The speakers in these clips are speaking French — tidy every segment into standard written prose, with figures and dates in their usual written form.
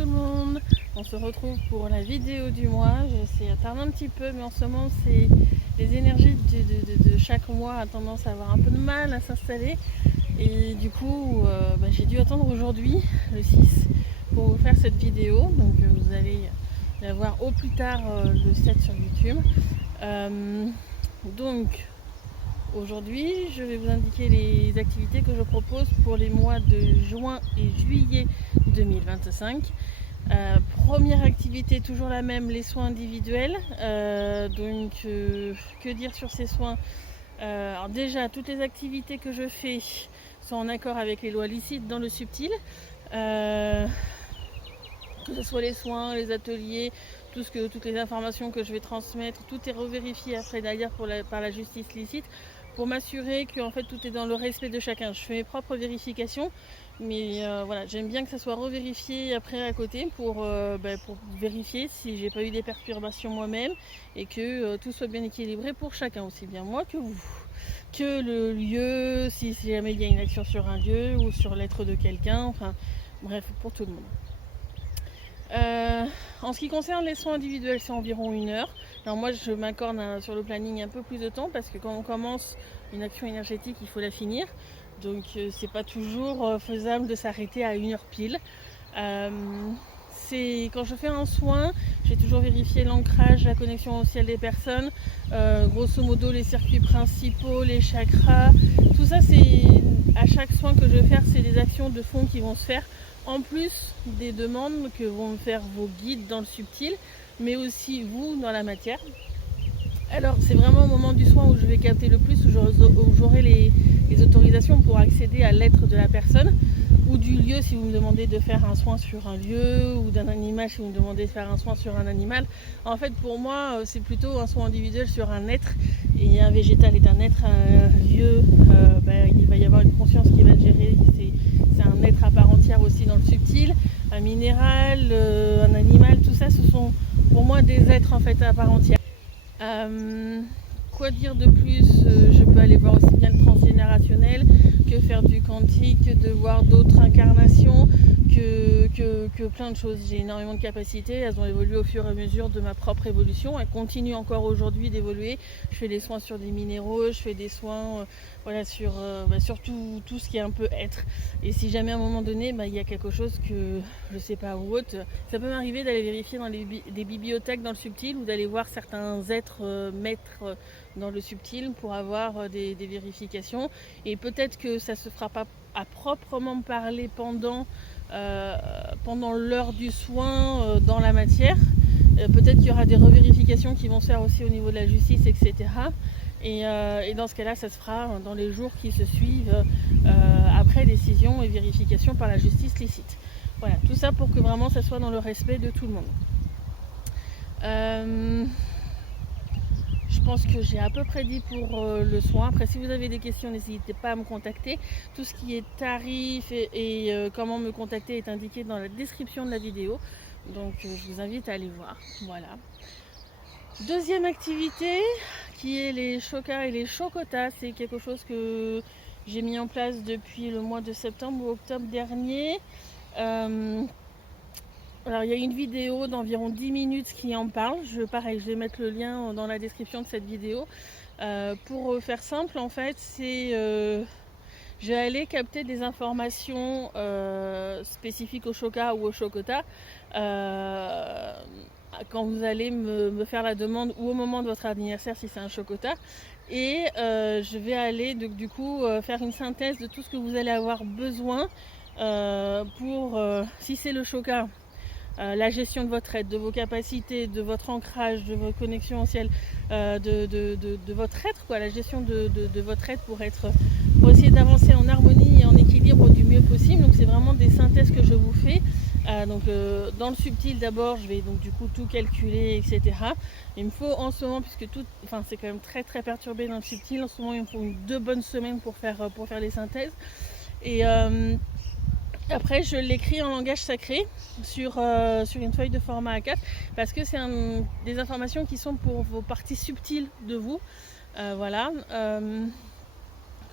tout le monde, on se retrouve pour la vidéo du mois. Je sais, ça tarde un petit peu, mais en ce moment c'est les énergies de chaque mois a tendance à avoir un peu de mal à s'installer. Et du coup j'ai dû attendre aujourd'hui, le 6, pour vous faire cette vidéo. Donc vous allez la voir au plus tard le 7 sur YouTube. Donc aujourd'hui, je vais vous indiquer les activités que je propose pour les mois de juin et juillet 2025. Première activité, toujours la même, les soins individuels. Que dire sur ces soins? Alors déjà, toutes les activités que je fais sont en accord avec les lois licites dans le subtil. Que ce soit les soins, les ateliers, toutes les informations que je vais transmettre, tout est revérifié après derrière par la justice licite pour m'assurer que en fait, tout est dans le respect de chacun. Je fais mes propres vérifications, mais voilà, j'aime bien que ça soit revérifié après à côté pour vérifier si j'ai pas eu des perturbations moi-même et que tout soit bien équilibré pour chacun, aussi bien moi que vous. Que le lieu, si jamais il y a une action sur un lieu ou sur l'être de quelqu'un, enfin bref, pour tout le monde. En ce qui concerne les soins individuels, c'est environ 1 heure. Alors moi, je m'accorde sur le planning un peu plus de temps parce que quand on commence une action énergétique, il faut la finir. Donc c'est pas toujours faisable de s'arrêter à 1 heure pile. Quand je fais un soin, j'ai toujours vérifié l'ancrage, la connexion au ciel des personnes, grosso modo les circuits principaux, les chakras, tout ça c'est à chaque soin que je vais faire, c'est des actions de fond qui vont se faire en plus des demandes que vont me faire vos guides dans le subtil, mais aussi vous dans la matière. Alors c'est vraiment au moment du soin où je vais capter le plus, où j'aurai les autorisations pour accéder à l'être de la personne, ou du lieu si vous me demandez de faire un soin sur un lieu, ou d'un animal si vous me demandez de faire un soin sur un animal. En fait pour moi c'est plutôt un soin individuel sur un être, et un végétal est un être, un lieu, il va y avoir une conscience qui va le gérer, c'est un être à part entière aussi dans le subtil, un minéral, un animal, tout ça ce sont pour moi des êtres en fait à part entière. Quoi dire de plus? Je peux aller voir aussi bien le transgénérationnel, que faire du quantique, de voir d'autres incarnations, que plein de choses. J'ai énormément de capacités, elles ont évolué au fur et à mesure de ma propre évolution, elles continuent encore aujourd'hui d'évoluer. Je fais des soins sur des minéraux, je fais des soins sur tout ce qui est un peu être. Et si jamais à un moment donné il y a quelque chose que je sais pas ou autre, ça peut m'arriver d'aller vérifier dans des bibliothèques dans le subtil, ou d'aller voir certains êtres maîtres dans le subtil pour avoir des vérifications. Et peut-être que ça se fera pas à proprement parler pendant l'heure du soin dans la matière. Peut-être qu'il y aura des revérifications qui vont se faire aussi au niveau de la justice, etc. Et dans ce cas-là, ça se fera dans les jours qui se suivent après décision et vérification par la justice licite. Voilà, tout ça pour que vraiment ça soit dans le respect de tout le monde. Je pense que j'ai à peu près dit pour le soin. Après, si vous avez des questions, n'hésitez pas à me contacter. Tout ce qui est tarif et comment me contacter est indiqué dans la description de la vidéo. Donc je vous invite à aller voir. Voilà. Deuxième activité, qui est les chokas et les chocotas. C'est quelque chose que j'ai mis en place depuis le mois de septembre ou octobre dernier. Alors il y a une vidéo d'environ 10 minutes qui en parle. Je vais mettre le lien dans la description de cette vidéo. Pour faire simple, en fait, je vais aller capter des informations spécifiques au choka ou au chokota quand vous allez me faire la demande, ou au moment de votre anniversaire si c'est un chokota. Et je vais aller du coup faire une synthèse de tout ce que vous allez avoir besoin si c'est le choka, la gestion de votre être, de vos capacités, de votre ancrage, de vos connexions au ciel, de votre être, la gestion de votre être pour essayer d'avancer en harmonie et en équilibre du mieux possible. Donc c'est vraiment des synthèses que je vous fais. Dans le subtil d'abord, je vais donc du coup tout calculer, etc. Il me faut en ce moment, puisque c'est quand même très très perturbé dans le subtil, en ce moment il me faut 2 bonnes semaines pour faire les synthèses. Et après, je l'écris en langage sacré sur une feuille de format A4, parce que c'est des informations qui sont pour vos parties subtiles de vous. Voilà.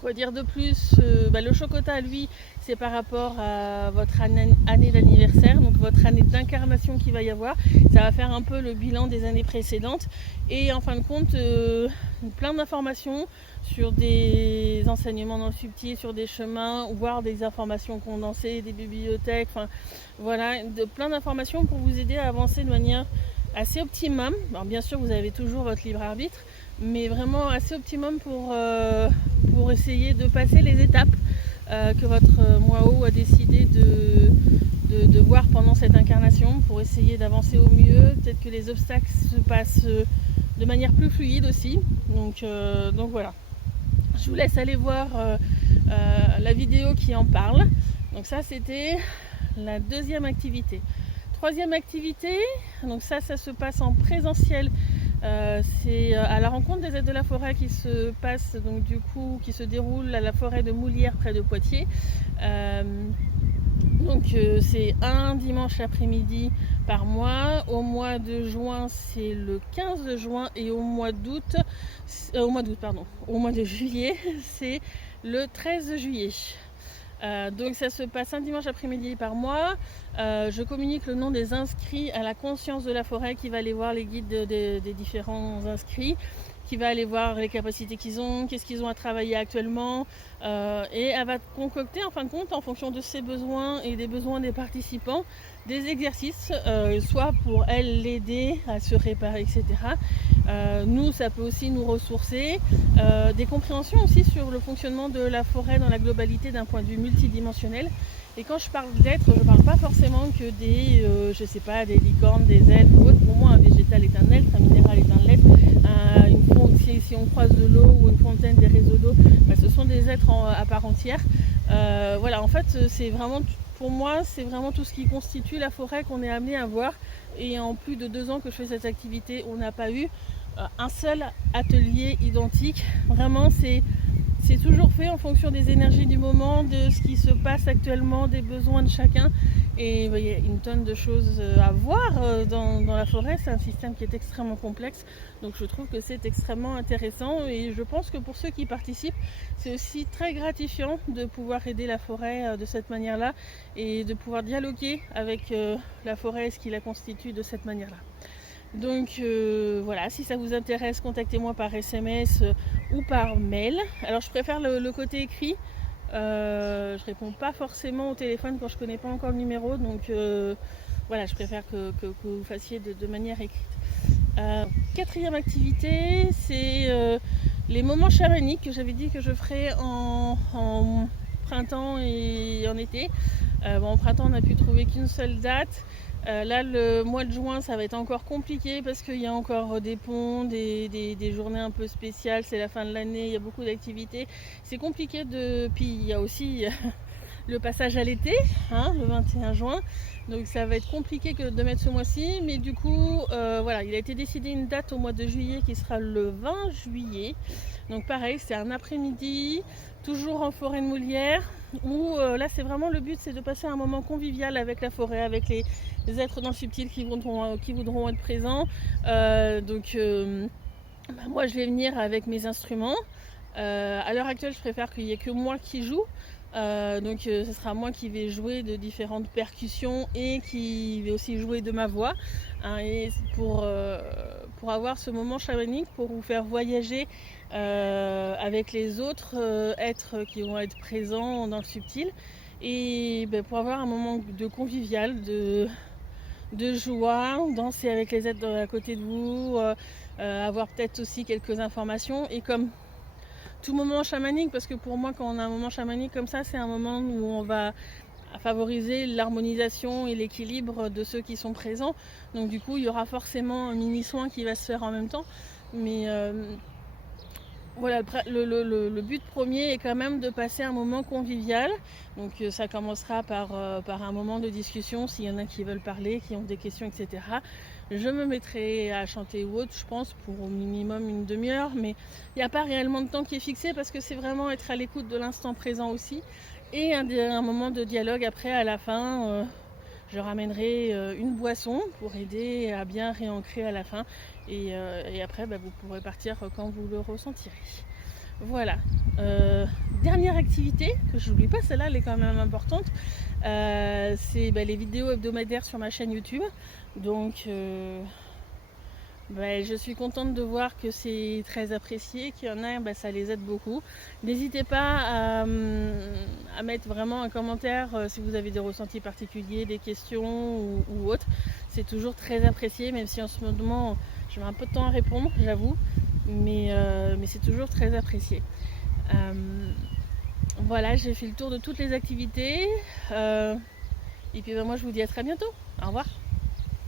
Quoi dire de plus? Le chokota, lui, c'est par rapport à votre année d'anniversaire, donc votre année type d'incarnation qu'il va y avoir. Ça va faire un peu le bilan des années précédentes et en fin de compte plein d'informations sur des enseignements dans le subtil, sur des chemins, voire des informations condensées, des bibliothèques, enfin voilà, plein d'informations pour vous aider à avancer de manière assez optimum. Alors bien sûr vous avez toujours votre libre arbitre, mais vraiment assez optimum pour essayer de passer les étapes que votre moi haut a décidé de voir pendant cette incarnation, pour essayer d'avancer au mieux. Peut-être que les obstacles se passent de manière plus fluide aussi. Donc voilà. Je vous laisse aller voir la vidéo qui en parle. Donc ça c'était la deuxième activité. Troisième activité, donc ça se passe en présentiel. C'est à la rencontre des êtres de la forêt qui se passe donc du coup qui se déroule à la forêt de Moulières près de Poitiers. C'est un dimanche après-midi par mois. Au mois de juin c'est le 15 juin et au mois de juillet c'est le 13 juillet. Donc ça se passe un dimanche après-midi par mois. Je communique le nom des inscrits à la conscience de la forêt qui va aller voir les guides des différents inscrits, qui va aller voir les capacités qu'ils ont, qu'est-ce qu'ils ont à travailler actuellement, et elle va concocter en fin de compte en fonction de ses besoins et des besoins des participants des exercices, soit pour elle l'aider à se réparer, etc. Nous ça peut aussi nous ressourcer, des compréhensions aussi sur le fonctionnement de la forêt dans la globalité d'un point de vue multidimensionnel. Et quand je parle d'être, je ne parle pas forcément que des licornes, des elfes ou autres. Pour moi, un végétal est un être, un minéral est un être. Si on croise de l'eau ou une fontaine, des réseaux d'eau, ce sont des êtres à part entière. Voilà, en fait, c'est vraiment, pour moi, c'est vraiment tout ce qui constitue la forêt qu'on est amené à voir. Et en plus de 2 ans que je fais cette activité, on n'a pas eu un seul atelier identique. Vraiment, c'est toujours fait en fonction des énergies du moment, de ce qui se passe actuellement, des besoins de chacun. Et il y a une tonne de choses à voir dans la forêt. C'est un système qui est extrêmement complexe. Donc je trouve que c'est extrêmement intéressant. Et je pense que pour ceux qui participent, c'est aussi très gratifiant de pouvoir aider la forêt de cette manière-là et de pouvoir dialoguer avec la forêt et ce qui la constitue de cette manière-là. Donc voilà, si ça vous intéresse, contactez-moi par SMS ou par mail. Alors je préfère le côté écrit. Je réponds pas forcément au téléphone quand je connais pas encore le numéro. Donc voilà, je préfère que vous fassiez de manière écrite. Quatrième activité, c'est les moments chamaniques que j'avais dit que je ferais en printemps et en été. En printemps, on n'a pu trouver qu'une seule date. Là, le mois de juin, ça va être encore compliqué parce qu'il y a encore des ponts, des journées un peu spéciales. C'est la fin de l'année, il y a beaucoup d'activités. C'est compliqué Puis il y a aussi le passage à l'été, le 21 juin. Donc ça va être compliqué de mettre ce mois-ci. Mais du coup, voilà, il a été décidé une date au mois de juillet qui sera le 20 juillet. Donc pareil, c'est un après-midi, toujours en forêt de Moulières. Où là, c'est vraiment le but, c'est de passer un moment convivial avec la forêt, avec les êtres dans le subtil qui voudront être présents. Moi, je vais venir avec mes instruments. À l'heure actuelle, je préfère qu'il n'y ait que moi qui joue. Ce sera moi qui vais jouer de différentes percussions et qui vais aussi jouer de ma voix, et pour avoir ce moment chamanique, pour vous faire voyager avec les autres êtres qui vont être présents dans le subtil, et pour avoir un moment de convivial, de joie, danser avec les êtres à côté de vous, avoir peut-être aussi quelques informations. Et comme tout moment chamanique, parce que pour moi, quand on a un moment chamanique comme ça, c'est un moment où on va favoriser l'harmonisation et l'équilibre de ceux qui sont présents. Donc du coup, il y aura forcément un mini soin qui va se faire en même temps. Mais voilà, le but premier est quand même de passer un moment convivial. Donc ça commencera par un moment de discussion, s'il y en a qui veulent parler, qui ont des questions, etc. Je me mettrai à chanter ou autre, je pense, pour au minimum une demi-heure, mais il n'y a pas réellement de temps qui est fixé parce que c'est vraiment être à l'écoute de l'instant présent aussi. Et un moment de dialogue après, à la fin, je ramènerai une boisson pour aider à bien réancrer à la fin. Et après, vous pourrez partir quand vous le ressentirez. Voilà. Dernière activité, que je n'oublie pas, celle-là elle est quand même importante, c'est les vidéos hebdomadaires sur ma chaîne YouTube. Donc je suis contente de voir que c'est très apprécié, qu'il y en a, ça les aide beaucoup. N'hésitez pas à mettre vraiment un commentaire si vous avez des ressentis particuliers, des questions ou autres. C'est toujours très apprécié, même si en ce moment je mets un peu de temps à répondre, j'avoue, mais c'est toujours très apprécié. Voilà, j'ai fait le tour de toutes les activités. Et puis moi je vous dis à très bientôt. Au revoir.